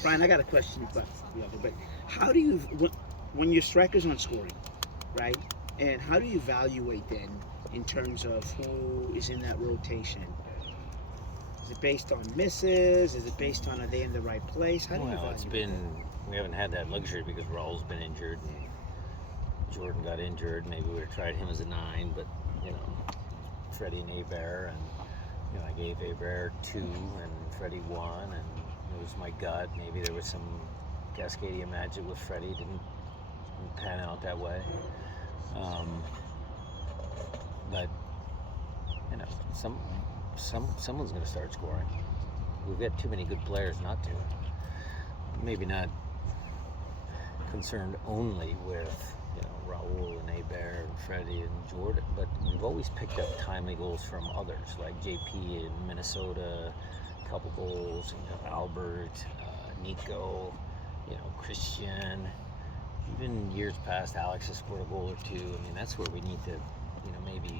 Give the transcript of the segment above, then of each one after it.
Brian, I got a question, but how do you when your strikers aren't scoring, right? And how do you evaluate then in terms of who is in that rotation? Is it based on misses? Is it based on are they in the right place? How do you Well, evaluate we haven't had that luxury because Raul's been injured and Jordan got injured. Maybe we would have tried him as a 9, but Freddie and Abear, and I gave Abear 2 and Freddie 1, and it was my gut. Maybe there was some Cascadia magic with Freddie. Didn't pan out that way. But someone's going to start scoring. We've got too many good players not to. Maybe not concerned only with Raul and Abear and Freddie and Jordan, but we've always picked up timely goals from others, like JP in Minnesota, a couple goals, Albert, Nico, Christian. Even years past, Alex has scored a goal or two. I mean, that's where we need to, maybe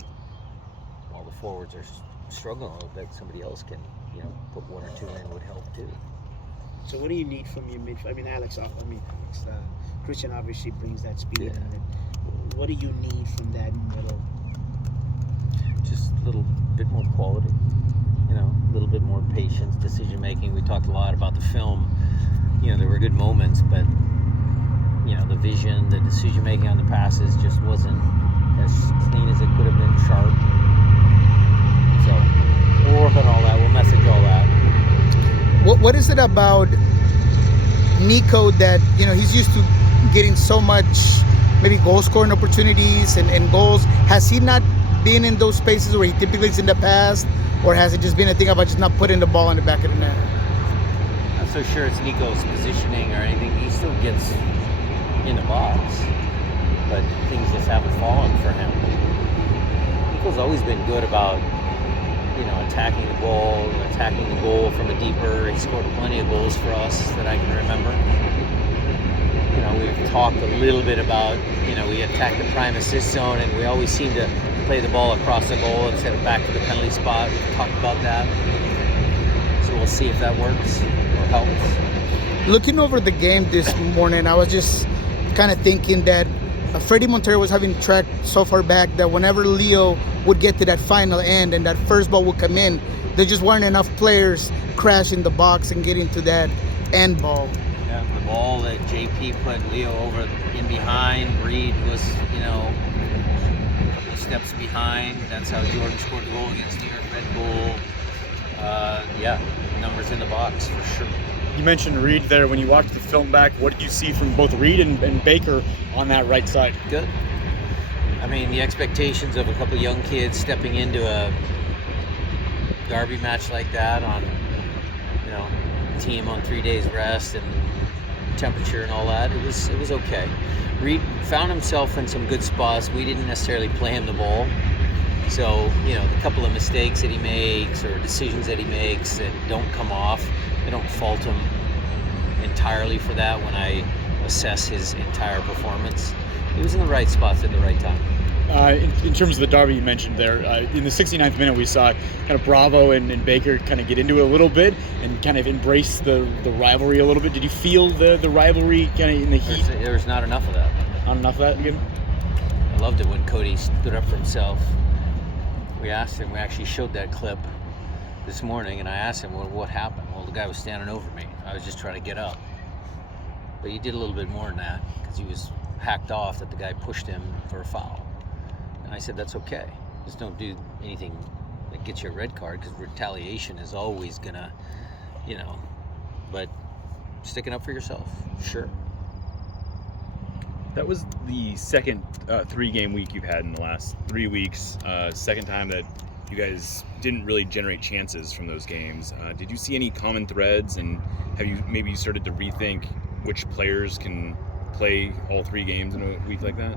while the forwards are struggling a little bit, somebody else can, put 1 or 2 in would help too. So what do you need from your midfield? Christian obviously brings that speed. Yeah. What do you need from that middle? Just a little bit more quality, a little bit more patience, decision making. We talked a lot about the film. There were good moments, but the vision, the decision making on the passes just wasn't as clean as it could have been, sharp. So we'll work on all that. We'll message all that. What is it about Nico that he's used to getting so much maybe goal scoring opportunities and goals? Has he not been in those spaces where he typically is in the past, or has it just been a thing about just not putting the ball in the back of the net? I'm not so sure it's Nico's positioning or anything. He still gets in the box, but things just haven't fallen for him. Nico's always been good about attacking the ball, attacking the goal from a deeper. He scored plenty of goals for us that I can remember. We've talked a little bit about, we attack the prime assist zone and we always seem to play the ball across the goal instead of back to the penalty spot. We've talked about that. So we'll see if that works or helps. Looking over the game this morning, I was just kind of thinking that Freddie Montero was having tracked so far back that whenever Leo would get to that final end and that first ball would come in, there just weren't enough players crashing the box and getting to that end ball. Yeah, the ball that JP put Leo over in behind, Reed was, a couple steps behind. That's how Jordan scored the goal against New York Red Bull. Numbers in the box for sure. You mentioned Reed there. When you watched the film back, what did you see from both Reed and Baker on that right side? Good. I mean, the expectations of a couple young kids stepping into a derby match like that on, team on 3 days rest and temperature and all that, it was okay. Reed found himself in some good spots. We didn't necessarily play him the ball. So, the couple of mistakes that he makes or decisions that he makes that don't come off, I don't fault him entirely for that when I assess his entire performance. He was in the right spots at the right time. In terms of the derby you mentioned there, in the 69th minute we saw kind of Bravo and Baker kind of get into it a little bit and kind of embrace the rivalry a little bit. Did you feel the rivalry kind of in the heat? There's not enough of that. Not enough of that again? I loved it when Cody stood up for himself. We asked him, we actually showed that clip this morning, and I asked him, well, what happened? Well, the guy was standing over me. I was just trying to get up. But he did a little bit more than that because he was hacked off that the guy pushed him for a foul. And I said, that's okay. Just don't do anything that gets you a red card because retaliation is always going to, but sticking up for yourself, sure. That was the second 3-game week you've had in the last 3 weeks. Second time that you guys didn't really generate chances from those games. Did you see any common threads, and have you maybe started to rethink which players can play all 3 games in a week like that?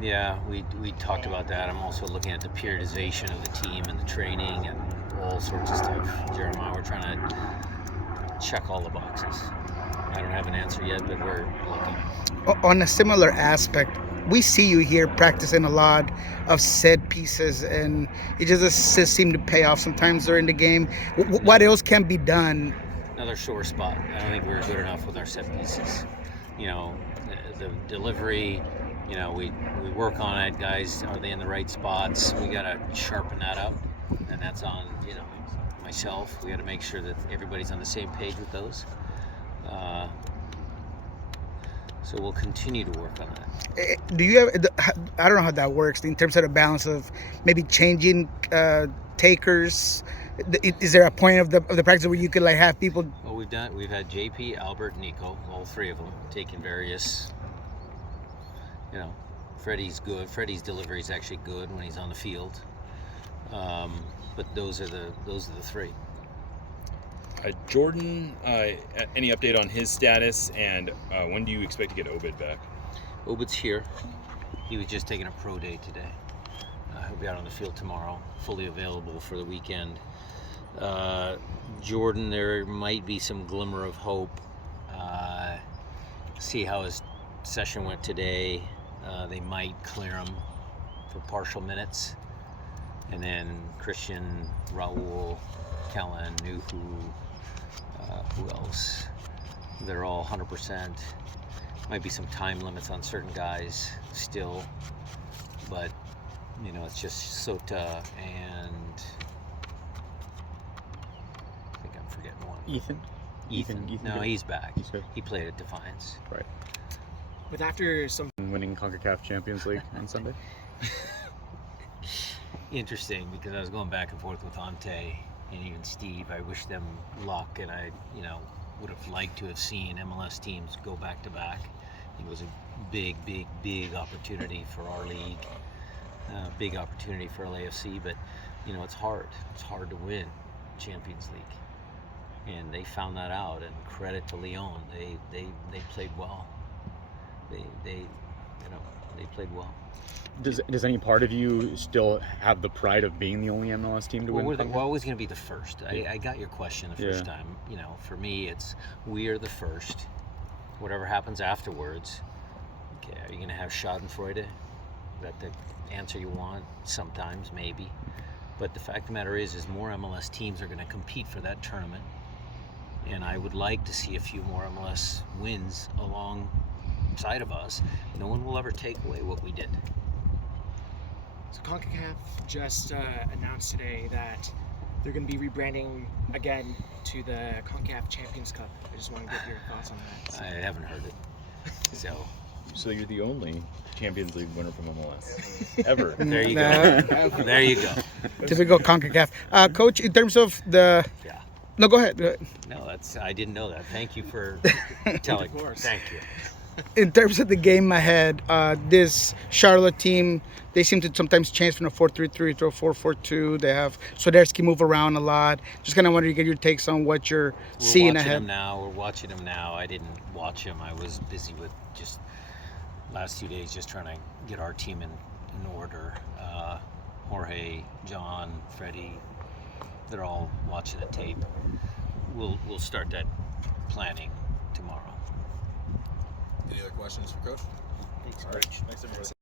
Yeah, we talked about that. I'm also looking at the periodization of the team and the training and all sorts of stuff. Jeremiah, we're trying to check all the boxes. I don't have an answer yet, but we're looking. On a similar aspect, we see you here practicing a lot of set pieces, and it just seems to pay off sometimes during the game. What else can be done? Another our sore spot. I don't think we were good enough with our set pieces. You know, the delivery. You know, we work on it. Guys, are they in the right spots? We got to sharpen that up, and that's on myself. We got to make sure that everybody's on the same page with those. So we'll continue to work on that. Do you have? I don't know how that works in terms of the balance of maybe changing takers. Is there a point of the practice where you could like have people? Well, we've had JP, Albert, Nico, all three of them taking various. You know, Freddie's good. Freddie's delivery is actually good when he's on the field. But those are the three. Jordan, any update on his status, and when do you expect to get Obed back? Obed's here. He was just taking a pro day today. He'll be out on the field tomorrow, fully available for the weekend. Jordan, there might be some glimmer of hope. See how his session went today. They might clear him for partial minutes. And then Christian, Raul, Kellen, Nuhu, who else? They're all 100%. Might be some time limits on certain guys still, but you know, it's just Sota and I think I'm forgetting one. Ethan. No, he's back. He's good. He played at Defiance. Right. But after some Winning CONCACAF Champions League on Sunday. Interesting, because I was going back and forth with Ante and even Steve. I wish them luck, and I, would have liked to have seen MLS teams go back to back. It was a big opportunity for our league, big opportunity for LAFC. But it's hard. It's hard to win Champions League, and they found that out. And credit to Lyon, they played well. They played well. Does any part of you still have the pride of being the only MLS team to win? We're always going to be the first. I got your question the first time. For me, it's we are the first. Whatever happens afterwards, okay, are you going to have Schadenfreude? Is that the answer you want? Sometimes, maybe. But the fact of the matter is more MLS teams are going to compete for that tournament. And I would like to see a few more MLS wins alongside of us. No one will ever take away what we did. So CONCACAF just announced today that they're going to be rebranding again to the CONCACAF Champions Cup. I just want to get your thoughts on that. I haven't heard it. So you're the only Champions League winner from MLS ever. There you go. There you go. Typical CONCACAF. Coach, in terms of the... Yeah. No, go ahead. No, I didn't know that. Thank you for telling me. Thank you. In terms of the game ahead, this Charlotte team, they seem to sometimes change from a 4-3-3 to a 4-4-2. They have Soderski move around a lot. Just kind of wanted to get your takes on what you're seeing ahead. We're watching them now. I didn't watch them. I was busy with just last 2 days just trying to get our team in order. Jorge, John, Freddie, they're all watching the tape. We'll start that planning tomorrow. Any other questions for Coach? Thanks, All right. Thanks, everybody.